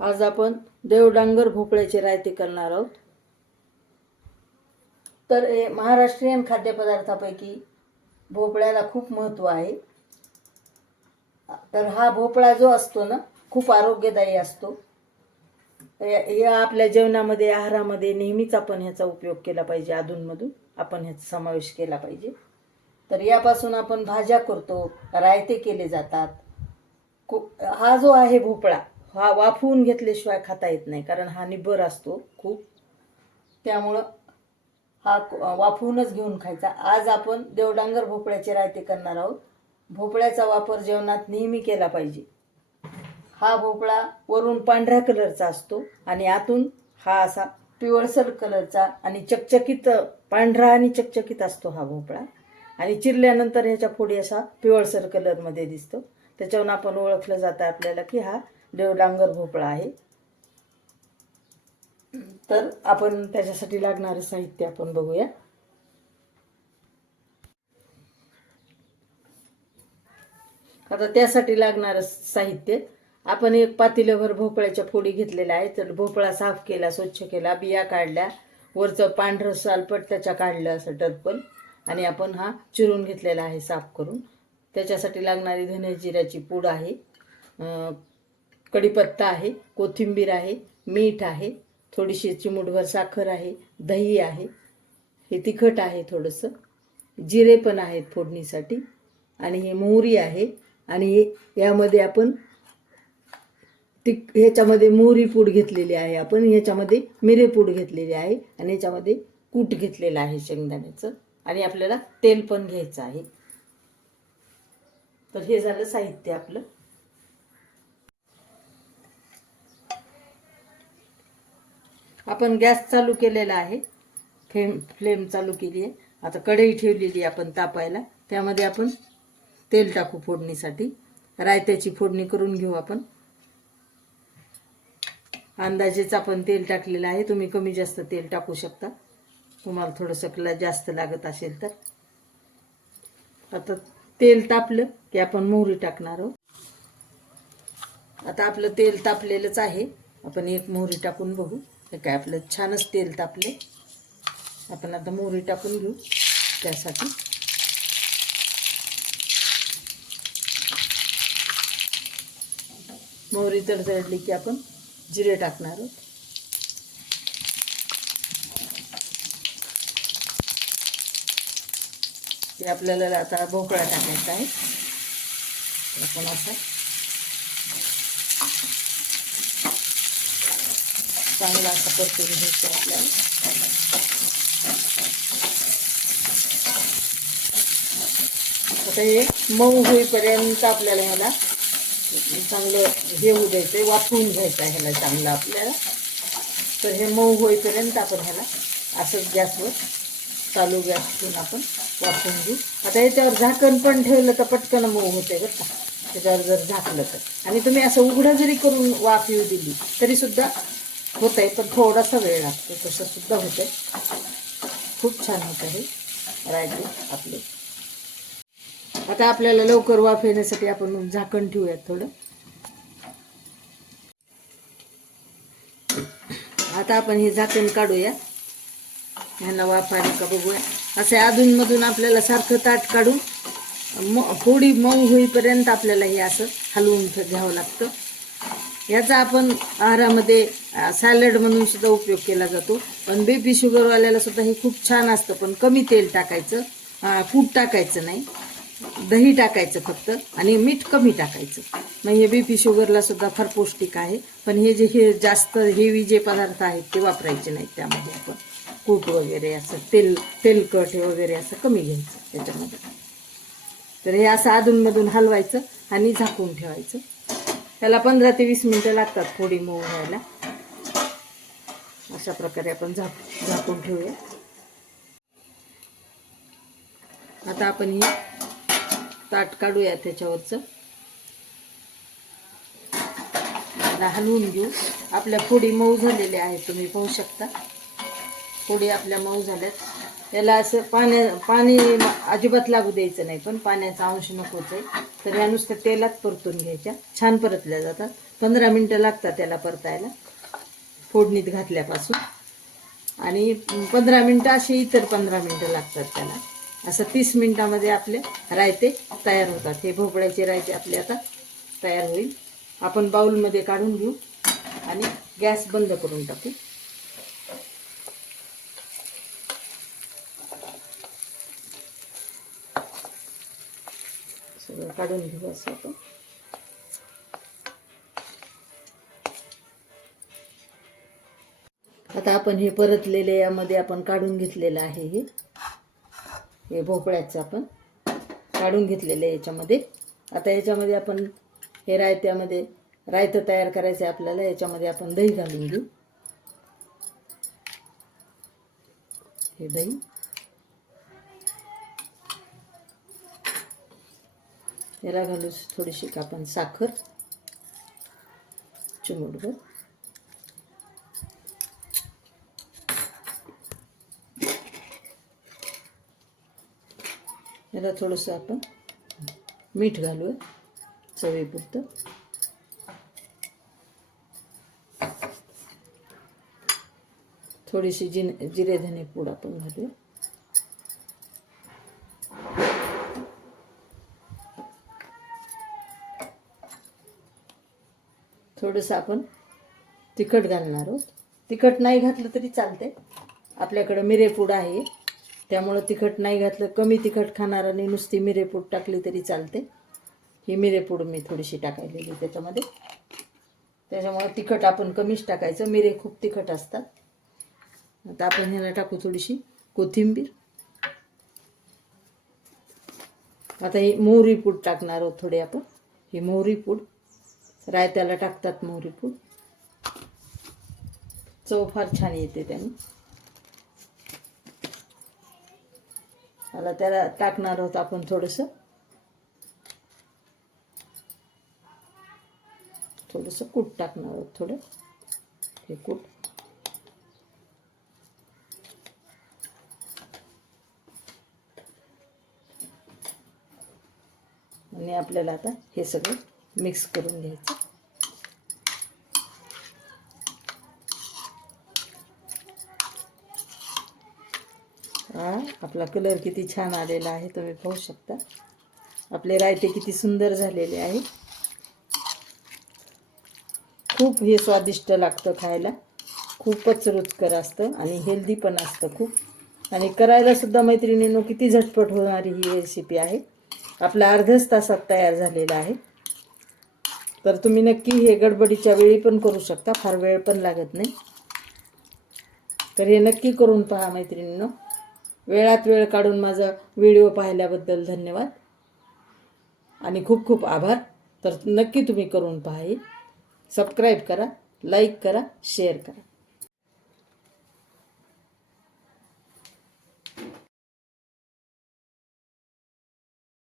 आज आपण देवडांगर भोपळ्याचे रायते करणार आहोत. तर महाराष्ट्रीयन खाद्यपदार्थापैकी भोपळ्याला खूप महत्त्व आहे. तर हा भोपळा जो असतो ना खूप आरोग्यदायी असतो. या या आपल्या जेवणामध्ये आहारामध्ये नेहमीच आपण ह्याचा उपयोग केला पाहिजे अधूनमधून आपण ह्याचा समावेश केला पाहिजे. तर यापासून आपण भाज्या करतो रायते केले जातात. खूप हा जो आहे भोपळा हा वाफवून घेतल्याशिवाय खाता येत नाही कारण हा निब्बर असतो खूप. त्यामुळं हा वाफवूनच घेऊन खायचा. आज आपण देवडांगर भोपळ्याचे रायते करणार आहोत. भोपळ्याचा वापर जेवणात नेहमी केला पाहिजे. हा भोपळा वरून पांढऱ्या कलरचा असतो आणि आतून हा असा पिवळसर कलरचा आणि चकचकीत पांढरा आणि चकचकीत असतो हा भोपळा. आणि चिरल्यानंतर ह्याच्या फोडी असा पिवळसर कलरमध्ये दिसतो. त्याच्यावरून आपण ओळखलं जातं आपल्याला की हा देवडांगर भोपळा आहे. तर आपण त्याच्यासाठी लागणारं साहित्य आपण बघूया. आता त्यासाठी लागणारं साहित्य आपण एक पातेल्याभर भोपळ्याच्या फोडी घेतलेल्या आहेत. तर भोपळा साफ केला स्वच्छ केला बिया काढल्या वरचं पांढरं सालपट त्याच्या काढलं असं टर्पल आणि आपण हा चिरून घेतलेला आहे साफ करून. त्याच्यासाठी लागणारी धने जिऱ्याची पूड आहे. कढीपत्ता आहे कोथिंबीर आहे मीठ आहे थोडीशी चिमूटभर साखर आहे दही आहे. हे तिखट आहे थोडंसं. जिरे पण आहेत फोडणीसाठी. आणि हे मोहरी आहे. आणि यामध्ये आपण तिक ह्याच्यामध्ये मोहरी पूड घेतलेली आहे आपण. ह्याच्यामध्ये मिरे पूड घेतलेली आहे. आणि ह्याच्यामध्ये कूट घेतलेलं आहे शेंगदाण्याचं. आणि आपल्याला तेल पण घ्यायचं आहे. तर हे झालं साहित्य आपलं. आपण गॅस चालू केलेला आहे. फ्लेम फ्लेम चालू केली आहे. आता कढई ठेवलेली आहे आपण तापायला. त्यामध्ये आपण तेल टाकू फोडणीसाठी. रायत्याची फोडणी करून घेऊ आपण. अंदाजेच आपण तेल टाकलेलं आहे. तुम्ही कमी जास्त तेल टाकू शकता. तुम्हाला थोडंसं कला जास्त लागत असेल तर. आता तेल तापलं की आपण मोहरी टाकणार आहोत. आता आपलं तेल तापलेलंच आहे. आपण एक मोहरी टाकून बघू. हे काय आपलं छानच तेल तापले. आपण आता मोहरी टाकून घेऊ त्यासाठी. मोहरी तर तळली की आपण जिरे टाकणार आहोत. ते आपल्याला आता भोपळा टाकायचा आहे. आपण असं चांगला असा परतून घ्यायचा आपल्याला. आता हे मऊ होईपर्यंत आपल्याला ह्याला चांगलं हे होऊ द्यायचं आहे वाफवून घ्यायचं आहे ह्याला चांगलं आपल्याला. तर हे मऊ होईपर्यंत आपण ह्याला असंच गॅसवर चालू गॅस ठेवून आपण वाफवून घेऊ. आता याच्यावर झाकण पण ठेवलं तर पटकन मऊ होते बरं का. त्याच्यावर जर झाकलं तर. आणि तुम्ही असं उघडं जरी करून वाफ येऊ दिली तरीसुद्धा होत आहे पण थोडासा वेळ लागतो तसं सुद्धा आहे खूप छान होतं हे रायटी आपले. आता आपल्याला लवकर वाफ येण्यासाठी आपण झाकण ठेवूयात थोडं. आता आपण हे झाकण काढूया ह्यांना वाफ आली का बघूया. असे अधूनमधून आपल्याला सारखं ताट काढून म थोडी मऊ होईपर्यंत आपल्याला हे असं हलवून घ्यावं लागतं. याचा आपण आहारामध्ये सॅलड म्हणून सुद्धा उपयोग केला जातो. पण बेबी शुगरवाल्याला सुद्धा हे खूप छान असतं. पण कमी तेल टाकायचं फूट कूट टाकायचं नाही. दही टाकायचं फक्त आणि मीठ कमी टाकायचं. मग हे बीपी शुगरला सुद्धा फार पौष्टिक आहे. पण हे जे हे जास्त हेवी जे पदार्थ आहेत ते वापरायचे नाहीत त्यामध्ये आपण. कूट वगैरे असं तेल तेलकट हे वगैरे असं कमी घ्यायचं त्याच्यामध्ये. तर हे असं अधूनमधून हलवायचं आणि झाकून ठेवायचं. त्याला पंधरा ते वीस मिनटं लागतात थोडी मऊ व्हायला. अशा प्रकारे आपण झाक झाकून ठेवूया. आता आपण हे ताट काढूया त्याच्यावरचं. हलवून घेऊ. आपल्या फोडी मऊ झालेल्या आहेत तुम्ही पाहू शकता. फोडी आपल्या मऊ झाल्यात. याला असं पाण्या पाणी अजिबात लागू द्यायचं नाही पण पाण्याचा अंश नकोच आहे तर या नुसतं तेलात परतून घ्यायच्या. छान परतल्या जातात. पंधरा मिनटं लागतात त्याला परतायला फोडणीत घातल्यापासून. आणि पंधरा मिनटं असे इतर पंधरा मिनटं लागतात त्याला. असं तीस मिनटामध्ये आपले रायते तयार होतात. हे भोपळ्याचे रायते आपले आता तयार होईल. आपण बाऊलमध्ये काढून घेऊ आणि गॅस बंद करून टाकू सगळं काढून घेऊ असं आपण. आता आपण हे परतलेले यामध्ये आपण काढून घेतलेलं आहे हे. हे भोपळ्याचं आपण काढून घेतलेलं आहे याच्यामध्ये. आता याच्यामध्ये आपण हे रायत्यामध्ये रायतं तयार करायचं आहे आपल्याला याच्यामध्ये आपण दही घालून घेऊ. हे दही. याला घालू थोडीशी आपण साखर चिमूटभर. याला थोडंसं आपण मीठ घालू चवीपुरतं. थोडीशी जिन जिरे धने पूड आपण घालूया. थोडंसं आपण तिखट घालणार आहोत. तिखट नाही घातलं तरी चालते आपल्याकडं मिरेपूड आहे. त्यामुळं तिखट नाही घातलं कमी तिखट खाणाराने नुसती मिरेपूड टाकली तरी चालते ही मिरेपूड मी थोडीशी टाकायलेली त्याच्यामध्ये. त्याच्यामुळं तिखट आपण कमीच टाकायचं. मिरे खूप तिखट असतात. आता आपण ह्याला टाकू थोडीशी कोथिंबीर. आता ही मोहरी पूड टाकणार आहोत थोडी आपण. ही मोहरी पूड. रायत्याला टाकतात मोहरीपूड चव फार छान येते त्याने. मला त्याला टाकणार आहोत आपण थोडंसं. थोडंसं कूट टाकणार आहोत थोडं. हे कूट. आणि आपल्याला आता हे सगळं मिक्स करून घ्यायचं हा आपला कलर किती छान आलेला आहे तुम्ही पाहू शकता. आपले रायते किती सुंदर झालेले आहे. खूप हे स्वादिष्ट लागतं खायला. खूपच रुचकर असतं आणि हेल्दी पण असतं खूप. आणि करायला सुद्धा मैत्रिणींनो किती झटपट होणारी ही रेसिपी आहे. आपला अर्ध्याच तासात तयार झालेला आहे. तर तुम्ही नक्की हे गडबडीच्या वेळी पण करू शकता फार वेळ पण लागत नाही. तर हे नक्की करून पहा मैत्रिणींनो. वेळात वेळ काढून माझा व्हिडिओ पाहिल्याबद्दल धन्यवाद. आणि खूप खूप आभार. तर नक्की तुम्ही करून पहा सबस्क्राईब करा लाईक करा शेअर करा.